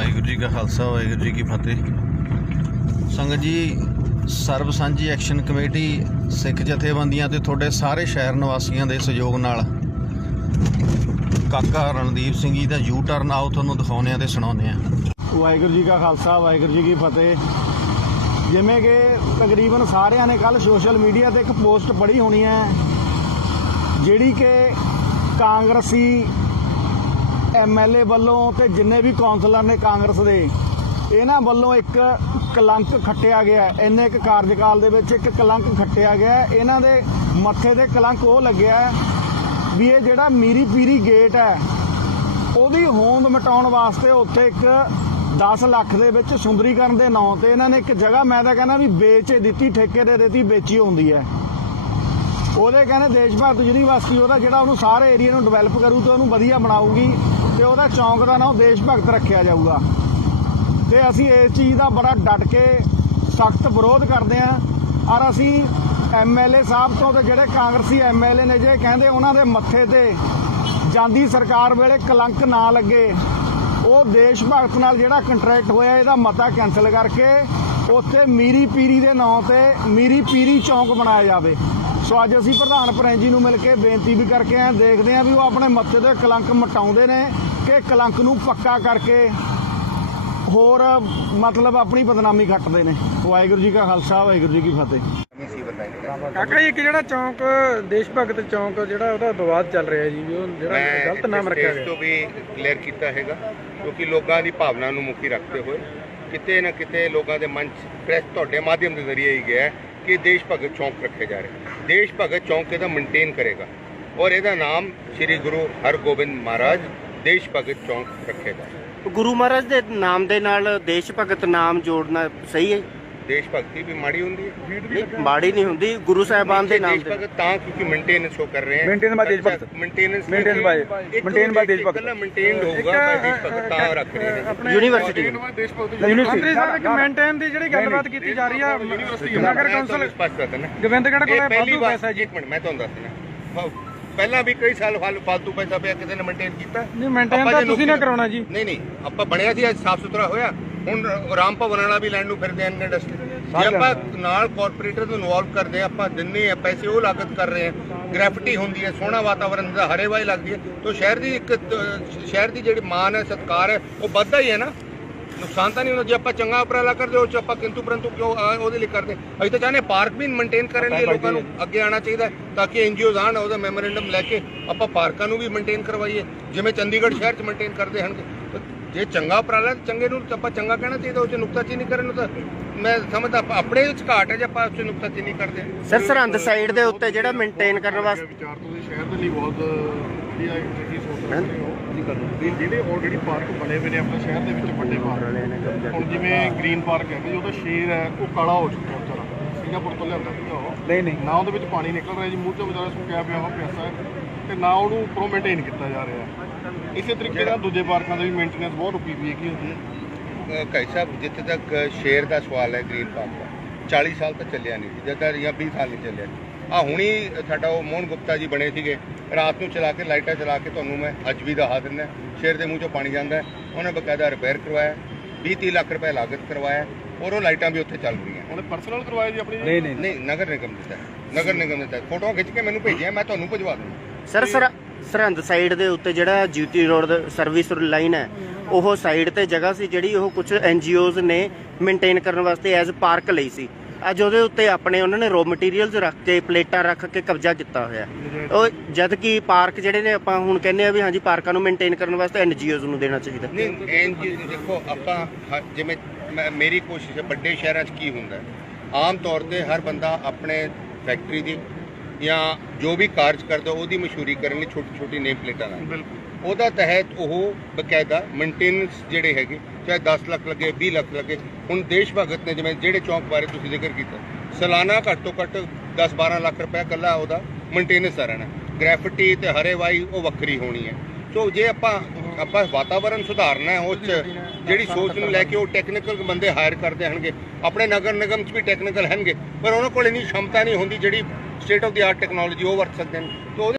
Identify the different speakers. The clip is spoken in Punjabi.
Speaker 1: ਵਾਹਿਗੁਰੂ ਜੀ ਕਾ ਖਾਲਸਾ, ਵਾਹਿਗੁਰੂ ਜੀ ਕੀ ਫਤਿਹ। ਸੰਗਤ ਜੀ, ਸਰਬ ਸਾਂਝੀ ਐਕਸ਼ਨ ਕਮੇਟੀ, ਸਿੱਖ ਜਥੇਬੰਦੀਆਂ ਤੇ ਤੁਹਾਡੇ ਸਾਰੇ ਸ਼ਹਿਰ ਨਿਵਾਸੀਆਂ ਦੇ ਸਹਿਯੋਗ ਨਾਲ ਕਾਕਾ ਰਣਦੀਪ ਸਿੰਘ ਜੀ ਦਾ ਯੂ ਟਰਨ ਆਓ, ਤੁਹਾਨੂੰ ਦਿਖਾਉਂਦੇ ਆ ਤੇ ਸੁਣਾਉਂਦੇ ਆ
Speaker 2: ਵਾਹਿਗੁਰੂ ਜੀ ਕਾ ਖਾਲਸਾ, ਵਾਹਿਗੁਰੂ ਜੀ ਕੀ ਫਤਿਹ। ਜਿਵੇਂ ਕਿ ਤਕਰੀਬਨ ਸਾਰਿਆਂ ਨੇ ਕੱਲ ਸੋਸ਼ਲ ਮੀਡੀਆ ਤੇ ਇੱਕ ਪੋਸਟ ਪੜ੍ਹੀ ਹੋਣੀ ਹੈ, ਜਿਹੜੀ ਕਿ ਕਾਂਗਰਸੀ ਐਮਐਲਏ ਵੱਲੋਂ ਤੇ ਜਿੰਨੇ ਵੀ ਕਾਉਂਸਲਰ ਨੇ ਕਾਂਗਰਸ ਦੇ, ਇਹਨਾਂ ਵੱਲੋਂ ਇੱਕ ਕਲੰਕ ਖੱਟਿਆ ਗਿਆ ਇੰਨੇ ਇੱਕ ਕਾਰਜਕਾਲ ਦੇ ਵਿੱਚ ਇੱਕ ਕਲੰਕ ਖੱਟਿਆ ਗਿਆ ਇਹਨਾਂ ਦੇ ਮੱਥੇ ਤੇ ਕਲੰਕ ਉਹ ਲੱਗਿਆ ਵੀ ਇਹ ਜਿਹੜਾ ਮੀਰੀ ਪੀਰੀ ਗੇਟ ਹੈ, ਉਹਦੀ ਹੋਂਦ ਮਿਟਾਉਣ ਵਾਸਤੇ ਉੱਥੇ ਇੱਕ 10 ਲੱਖ ਦੇ ਵਿੱਚ ਸੁੰਦਰੀਕਰਨ ਦੇ ਨਾਂ ਤੇ ਇਹਨਾਂ ਨੇ ਇੱਕ ਜਗ੍ਹਾ ਮੈਂ ਤਾਂ ਕਹਿੰਦਾ ਵੀ ਵੇਚ ਦਿੱਤੀ, ਠੇਕੇ ਦੇ ਦਿੱਤੀ, ਵੇਚੀ ਹੁੰਦੀ ਹੈ। ਉਹਦੇ ਕਹਿੰਦੇ ਦੇਸ਼ ਭਾਰਤ ਯੂਨੀਵਰਸਿਟੀ ਉਹਦਾ ਜਿਹੜਾ ਉਹਨੂੰ ਸਾਰੇ ਏਰੀਆ ਨੂੰ ਡਿਵੈਲਪ ਕਰੂ ਤੇ ਉਹਨੂੰ ਵਧੀਆ ਬਣਾਊਗੀ। ਤੇ ਉਹਦਾ ਚੌਂਕ ਦਾ ਨਾਮ ਦੇਸ਼ ਭਗਤ ਰੱਖਿਆ ਜਾਊਗਾ। ਤੇ ਅਸੀਂ ਇਸ ਚੀਜ਼ ਦਾ ਬੜਾ ਡਟ ਕੇ ਸਖਤ ਵਿਰੋਧ ਕਰਦੇ ਆਂ ਔਰ ਅਸੀਂ ਐਮਐਲਏ ਸਾਹਿਬ ਤੋਂ ਤੇ ਜਿਹੜੇ ਕਾਂਗਰਸੀ ਐਮਐਲਏ ਨੇ ਜੇ ਕਹਿੰਦੇ ਉਹਨਾਂ ਦੇ ਮੱਥੇ ਤੇ ਜਾਂਦੀ ਸਰਕਾਰ ਵੇਲੇ ਕਲੰਕ ਨਾ ਲੱਗੇ, ਉਹ ਦੇਸ਼ ਭਗਤ ਨਾਲ ਜਿਹੜਾ ਕੰਟਰੈਕਟ ਹੋਇਆ ਇਹਦਾ ਮਤਾ ਕੈਨਸਲ ਕਰਕੇ ਉੱਥੇ ਮੀਰੀ ਪੀਰੀ ਦੇ ਨਾਂ ਤੇ ਮੀਰੀ ਪੀਰੀ ਚੌਂਕ ਬਣਾਇਆ ਜਾਵੇ। ਸੋ ਅੱਜ ਅਸੀਂ ਪ੍ਰਧਾਨ ਪ੍ਰੈਂਜੀ ਨੂੰ ਮਿਲ ਕੇ ਬੇਨਤੀ ਵੀ ਕਰਕੇ ਆਏ ਦੇਖਦੇ ਆਂ ਵੀ ਉਹ ਆਪਣੇ ਮੱਥੇ ਤੇ ਕਲੰਕ ਮਟਾਉਂਦੇ ਨੇ ਕਿ ਕਲੰਕ ਨੂੰ ਪੱਕਾ ਕਰਕੇ ਹੋਰ ਮਤਲਬ ਆਪਣੀ ਬਦਨਾਮੀ ਖੱਟਦੇ ਨੇ। ਵਾਹਿਗੁਰੂ ਜੀ ਕਾ ਖਾਲਸਾ ਵਾਹਿਗੁਰੂ ਜੀ ਕੀ ਫਤਿਹ।
Speaker 3: ਕਾਕਾ ਜੀ ਇੱਕ ਜਿਹੜਾ ਚੌਂਕ ਦੇਸ਼ ਭਗਤ ਚੌਂਕ ਜਿਹੜਾ ਉਹਦਾ ਵਿਵਾਦ ਚੱਲ ਰਿਹਾ ਜੀ ਵੀ ਉਹ ਜਿਹੜਾ ਗਲਤ ਨਾਮ
Speaker 4: ਇਸ
Speaker 3: ਰੱਖਿਆ ਗਿਆ।
Speaker 4: ਤੋਂ ਵੀ ਕਲੀਅਰ ਕੀਤਾ ਹੈਗਾ ਕਿਉਂਕਿ ਲੋਕਾਂ ਦੀ ਭਾਵਨਾ ਨੂੰ ਮੁੱਖੀ ਰੱਖਦੇ ਹੋਏ ਕਿਤੇ ਨਾ ਕਿਤੇ ਲੋਕਾਂ ਦੇ ਮਨ 'ਚ ਪ੍ਰੈਸ ਤੁਹਾਡੇ ਮਾਧਿਅਮ ਦੇ ਜ਼ਰੀਏ ਹੀ ਗਿਆ ਕਿ ਦੇਸ਼ ਭਗਤ ਚੌਂਕ ਰੱਖੇ ਜਾ ਰਹੇ ਦੇਸ਼ ਭਗਤ ਚੌਂਕ ਇਹਦਾ ਮੇਨਟੇਨ ਕਰੇਗਾ। ਔਰ ਇਹਦਾ ਨਾਮ ਸ੍ਰੀ ਗੁਰੂ ਹਰਗੋਬਿੰਦ ਮਹਾਰਾਜ ਦੇਸ਼ ਭਗਤ ਚੌਂਕ ਰੱਖੇਗਾ
Speaker 5: ਗੁਰੂ ਮਹਾਰਾਜ ਦੇ ਨਾਮ ਦੇ ਨਾਲ ਦੇਸ਼ ਭਗਤ ਨਾਮ ਜੋੜਨਾ ਸਹੀ ਹੈ?
Speaker 4: ਦੇਸ਼ ਭਗਤੀ ਵੀ ਮਾੜੀ ਹੁੰਦੀ ਹੈ।
Speaker 5: ਨਹੀਂ, ਮਾੜੀ ਨਹੀਂ ਹੁੰਦੀ ਗੁਰੂ ਸਾਹਿਬਾਨ ਦੇ ਨਾਮ
Speaker 4: ਦੇਸ਼
Speaker 5: ਦੇ
Speaker 4: ਭਗਤ ਤਾਂ ਕਿਉਂਕਿ ਮੇਨਟੇਨੈਂਸ ਉਹ ਕਰ ਰਹੇ ਹਨ
Speaker 3: Maintain by ਦੇਸ਼ ਭਗਤ।
Speaker 4: Maintenance
Speaker 3: Maintain by- maintain by ਦੇਸ਼ ਭਗਤ।
Speaker 4: ਕੱਲਾ ਮੇਨਟੇਨਡ ਹੋਊਗਾ by ਦੇਸ਼ ਭਗਤ ਤਾਂ ਰੱਖ ਰਹੇ ਨੇ।
Speaker 5: ਯੂਨੀਵਰਸਿਟੀ
Speaker 3: ਮੰਤਰੀ ਸਾਹਿਬ ਇੱਕ ਮੇਨਟੇਨ ਦੀ ਜਿਹੜੀ ਗੱਲਬਾਤ ਕੀਤੀ ਜਾ ਰਹੀ ਆ ਨਗਰ ਕੌਂਸਲ
Speaker 4: ਸਪਸ਼ਟ ਕਰ ਦੇਣਾ
Speaker 3: ਗੋਬਿੰਦਗੜ੍ਹ
Speaker 4: ਇਹ
Speaker 3: ਕੋਲੇ
Speaker 4: ਪਹਿਲੀ
Speaker 3: ਵਾਧੂ
Speaker 4: ਵਾਰ
Speaker 3: ਪੈਸਾ ਜੀ।
Speaker 4: ਇੱਕ ਮਿੰਟ ਮੈਂ ਤੁਹਾਨੂੰ ਦੱਸਣਾ ਪਹਿਲਾਂ ਵੀ ਕਈ ਸਾਲ ਫਾਲ- ਫਾਲਤੂ ਪੈਸਾ ਪਿਆ ਕਿਸੇ ਨੇ ਮੇਨਟੇਨ ਕੀਤਾ।
Speaker 3: ਨਹੀਂ
Speaker 4: ਆਪਾਂ
Speaker 3: ਤਾਂ ਤੁਸੀਂ ਨਾ ਕਰਾਉਣਾ ਜੀ।
Speaker 4: ਨਹੀਂ ਨਹੀਂ ਆਪਾਂ ਬਣਿਆ ਸੀ ਅੱਜ ਸਾਫ਼ ਸੁਥਰਾ ਹੋਇਆ। ਹੁਣ ਰਾਮ ਭਵਨ ਵਾਲਾ ਵੀ ਲੈਣ ਨੂੰ ਫਿਰਦੇ ਹਨ ਇੰਡਸਟਰੀ ਜੇ ਆਪਾਂ ਨਾਲ ਕਾਰਪੋਰੇਟਰ ਨੂੰ ਇਨਵੋਲਵ ਕਰਦੇ ਆਪਾਂ ਦਿੰਨੇ ਆ ਪੈਸੇ ਉਹ ਲਾਗਤ ਕਰ ਰਹੇ ਆ। ਗ੍ਰੈਫਿਟੀ ਹੁੰਦੀ ਹੈ ਸੋਹਣਾ ਵਾਤਾਵਰਣ ਦਾ ਹਰੇਵਾਈ ਲੱਗਦੀ ਹੈ। ਤਾਂ ਸ਼ਹਿਰ ਦੀ ਇੱਕ ਸ਼ਹਿਰ ਦੀ ਜਿਹੜੀ ਮਾਨ ਹੈ ਸਤਕਾਰ ਹੈ ਉਹ ਵੱਧਦਾ ਹੀ ਹੈ ਨਾ। ਨੁਕਸਾਨ ਤਾਂ ਨਹੀਂ ਹੁੰਦਾ ਜੇ ਆਪਾਂ ਚੰਗਾ ਉਪਰਾਲਾ ਕਰਦੇ ਉਹ ਚ ਆਪਾਂ ਕਿੰਤੂ ਪਰੰਤੂ ਕਿਉਂ ਉਹਦੇ ਲਈ ਕਰਦੇ? ਅਸੀਂ ਤਾਂ ਚਾਹੁੰਦੇ ਪਾਰਕ ਵੀ ਮੇਨਟੇਨ ਕਰਨ ਲਈ ਲੋਕਾਂ ਨੂੰ ਅੱਗੇ ਆਉਣਾ ਚਾਹੀਦਾ ਹੈ ਤਾਂ ਕਿ ਐਨਜੀਓਜ਼ ਆਣ ਉਹਦਾ ਮੈਮੋਰੈਂਡਮ ਲੈ ਕੇ ਆਪਾਂ ਪਾਰਕਾਂ ਨੂੰ ਵੀ ਮੇਨਟੇਨ ਕਰਵਾਈਏ ਜਿਵੇਂ ਚੰਡੀਗੜ੍ਹ ਸ਼ਹਿਰ ਚ ਮੇਨਟੇਨ ਕਰਦੇ ਹਨਗੇ ਤਾਂ ਜੇ ਚੰਗਾ ਉਪਰਾਲਾ ਤਾਂ ਚੰਗੇ ਨੂੰ ਤਾਂ ਆਪਾਂ ਚੰਗਾ ਕਹਿਣਾ ਚਾਹੀਦਾ ਉਹ ਚ ਨੁਕਤਾਚੀਨੀ ਕਰਨ ਨੂੰ ਤਾਂ ਮੈਂ ਸਮਝਦਾ ਆਪਾਂ ਆਪਣੇ ਵਿੱਚ ਘਾਟ ਹੈ ਜੇ ਆਪਾਂ ਉਸ ਚ ਨੁਕਤਾਚੀਨੀ ਕਰਦੇ ਹਾਂ।
Speaker 5: ਸਰ ਸਰਹੰਦ ਸਾਈਡ ਦੇ ਉੱਤੇ ਜਿਹੜਾ ਮੇਨਟੇਨ ਕਰਨ ਵਾਸਤੇ
Speaker 6: ਵਿਚਾਰ ਤੁਸੀਂ ਸ਼ਹਿਰ ਦੇ ਲਈ ਬਹੁਤ ਵਧੀਆ ਜਿਹੜੀ ਸੋਚ ਰਹੇ ਹੋ ਵੀ ਜਿਹੜੇ ਆਲਰੇਡੀ ਪਾਰਕ ਬਣੇ ਹੋਏ ਨੇ ਆਪਣੇ ਸ਼ਹਿਰ ਦੇ ਵਿੱਚ ਵੱਡੇ ਪਾਰਕ ਹੁਣ ਜਿਵੇਂ ਗ੍ਰੀਨ ਪਾਰਕ ਹੈ ਜੀ ਉਹਦਾ ਸ਼ੇਰ ਹੈ ਉਹ ਕਾਲਾ ਹੋ ਚੁੱਕਿਆ। ਸਿੰਗਾਪੁਰ ਤੋਂ ਲਿਆਂਦਾ ਸੀਗਾ ਉਹ।
Speaker 3: ਨਹੀਂ ਨਹੀਂ।
Speaker 6: ਨਾ ਉਹਦੇ ਵਿੱਚ ਪਾਣੀ ਨਿਕਲ ਰਿਹਾ ਜੀ ਮੂੰਹ ਤੋਂ ਵਿਚਾਰਾ ਸੁੱਕਿਆ ਪਿਆ ਉਹ ਪਿਆਸਾ ਹੈ। ਤੇ ਨਾ ਉਹਨੂੰ ਉੱਪਰੋਂ ਮੇਨਟੇਨ ਕੀਤਾ ਜਾ ਰਿਹਾ ਇਸੇ ਤਰੀਕੇ ਨਾਲ ਦੂਜੇ ਪਾਰਕਾਂ ਦਾ ਵੀ ਮੇਨਟੇਨੈਂਸ ਬਹੁਤ ਰੁਕੀ ਪਈ ਹੈਗੀ ਹੁੰਦੀ ਹੈ
Speaker 4: ਅ, ਭਾਈ ਸਾਹਿਬ ਜਿੱਥੇ ਤੱਕ ਸ਼ੇਰ ਦਾ ਸਵਾਲ ਹੈ ਗ੍ਰੀਨ ਪਾਰਕ ਦਾ 40 ਸਾਲ ਤੱਕ ਚੱਲਿਆ ਨਹੀਂ ਸੀ ਜਦ ਜਾਂ 20 ਸਾਲ ਨਹੀਂ ਚੱਲਿਆ ਆ ਹੁਣੀ ਸਾਡਾ ਉਹ ਮੋਹਨ ਗੁਪਤਾ ਜੀ ਬਣੇ ਸੀਗੇ ਰਾਤ ਨੂੰ ਚਲਾ ਕੇ ਲਾਈਟਾਂ ਚਲਾ ਕੇ ਤੁਹਾਨੂੰ ਮੈਂ ਅੱਜ ਵੀ ਦਿਖਾ ਦਿੰਦਾ ਸ਼ੇਰ ਦੇ ਮੂੰਹ ਚੋਂ ਪਾਣੀ ਜਾਂਦਾ ਹੈ। ਉਹਨੇ ਬਕਾਇਦਾ ਰਿਪੇਅਰ ਕਰਵਾਇਆ 20 30 ਲੱਖ ਰੁਪਏ ਲਾਗਤ ਕਰਵਾਇਆ ਔਰ ਉਹ ਲਾਈਟਾਂ ਵੀ ਉੱਥੇ ਚੱਲ ਰਹੀਆਂ।
Speaker 6: ਉਹਨੇ ਪਰਸਨਲ ਕਰਵਾਇਆ ਜੀ ਆਪਣੀ
Speaker 3: ਨਹੀਂ ਨਹੀਂ
Speaker 4: ਨਹੀਂ। ਨਗਰ ਨਿਗਮ ਦਿੱਤਾ ਹੈ। ਨਗਰ ਨਿਗਮ ਦਿੱਤਾ ਹੈ। ਫੋਟੋਆਂ ਖਿੱਚ ਕੇ ਮੈਨੂੰ ਭੇਜਿਆ ਮੈਂ ਤੁਹਾਨੂੰ ਭਜਵਾ ਦੂੰਗਾ
Speaker 5: ਸਰ ਸਰ ਸਰਹੰਦ ਸਾਈਡ ਦੇ ਉੱਤੇ ਜਿਹੜਾ ਜੀਟੀ ਰੋਡ ਦਾ ਸਰਵਿਸ ਲਾਈਨ ਹੈ ਉਹ ਸਾਈਡ ਤੇ ਜਗ੍ਹਾ ਸੀ ਜਿਹੜੀ ਉਹ ਕੁਝ ਐਨਜੀਓਜ਼ ਨੇ ਮੇਨਟੇਨ ਕਰਨ ਵਾਸਤੇ ਐਜ਼ ਪਾਰਕ ਲਈ ਸੀ। ਅੱਜ ਉਹਦੇ ਉੱਤੇ ਆਪਣੇ ਉਹਨਾਂ ਨੇ ਰੋ ਮਟੀਰੀਅਲਸ ਰੱਖ ਕੇ ਪਲੇਟਾਂ ਰੱਖ ਕੇ ਕਬਜ਼ਾ ਕੀਤਾ ਹੋਇਆ ਉਹ ਜਦ ਕਿ ਪਾਰਕ ਜਿਹੜੇ ਨੇ ਆਪਾਂ ਹੁਣ ਕਹਿੰਦੇ ਆ ਵੀ ਹਾਂਜੀ ਪਾਰਕਾਂ ਨੂੰ ਮੇਨਟੇਨ ਕਰਨ ਵਾਸਤੇ ਐਨਜੀਓਜ਼ ਨੂੰ ਦੇਣਾ ਚਾਹੀਦਾ।
Speaker 4: ਨਹੀਂ ਐਨਜੀ ਦੇਖੋ ਆਪਾਂ ਜਿਵੇਂ ਮੈਂ- ਮੇਰੀ ਕੋਸ਼ਿਸ਼ ਹੈ ਵੱਡੇ ਸ਼ਹਿਰਾਂ 'ਚ ਕੀ ਹੁੰਦਾ ਹੈ? ਆਮ ਤੌਰ ਤੇ ਹਰ ਬੰਦਾ ਆਪਣੇ ਫੈਕਟਰੀ ਦੀ ਜਾਂ ਜੋ ਵੀ ਕਾਰਜ ਕਰਦਾ ਉਹਦੀ ਮਸ਼ਹੂਰੀ ਕਰਨ ਲਈ ਛੋਟੀ ਛੋਟੀ ਨੇਮ ਪਲੇਟਾਂ ਲਾਉਂਦਾ। ਉਹਦਾ ਤਹਿਤ ਉਹ ਬਕਾਇਦਾ ਮੇਨਟੇਨੈਂਸ ਜਿਹੜੇ ਹੈਗੇ ਚਾਹੇ 10 ਲੱਖ ਲੱਗੇ 20 ਲੱਖ ਲੱਗੇ ਹੁਣ ਦੇਸ਼ ਭਗਤ ਨੇ ਜਿਵੇਂ ਜਿਹੜੇ ਚੌਂਕ ਬਾਰੇ ਤੁਸੀਂ ਜ਼ਿਕਰ ਕੀਤਾ ਸਾਲਾਨਾ ਘੱਟ ਤੋਂ ਘੱਟ 10 12 ਲੱਖ ਰੁਪਏ ਕੱਲਾ ਉਹਦਾ ਮੇਨਟੇਨੈਂਸ ਦਾ ਰਹਿਣਾ। ਗ੍ਰੈਫਿਟੀ ਤੇ ਹਰੇਵਾਈ ਉਹ ਵੱਖਰੀ ਹੋਣੀ ਹੈ। ਸੋ ਜੇ ਆਪਾਂ ਆਪਾਂ ਵਾਤਾਵਰਣ ਸੁਧਾਰਨਾ ਹੈ ਉਹ 'ਚ ਜਿਹੜੀ ਸੋਚ ਨੂੰ ਲੈ ਕੇ ਉਹ ਟੈਕਨੀਕਲ ਬੰਦੇ ਹਾਇਰ ਕਰਦੇ ਹਨਗੇ ਆਪਣੇ ਨਗਰ ਨਿਗਮ 'ਚ ਵੀ ਟੈਕਨੀਕਲ ਹਨਗੇ ਪਰ ਉਹਨਾਂ ਕੋਲ ਇੰਨੀ ਸ਼ਮਤਾ ਨਹੀਂ ਹੁੰਦੀ ਜਿਹੜੀ state of the art technology ਉਹ ਵਰਤ ਸਕਦੇ ਨੇ। ਉਹਦੇ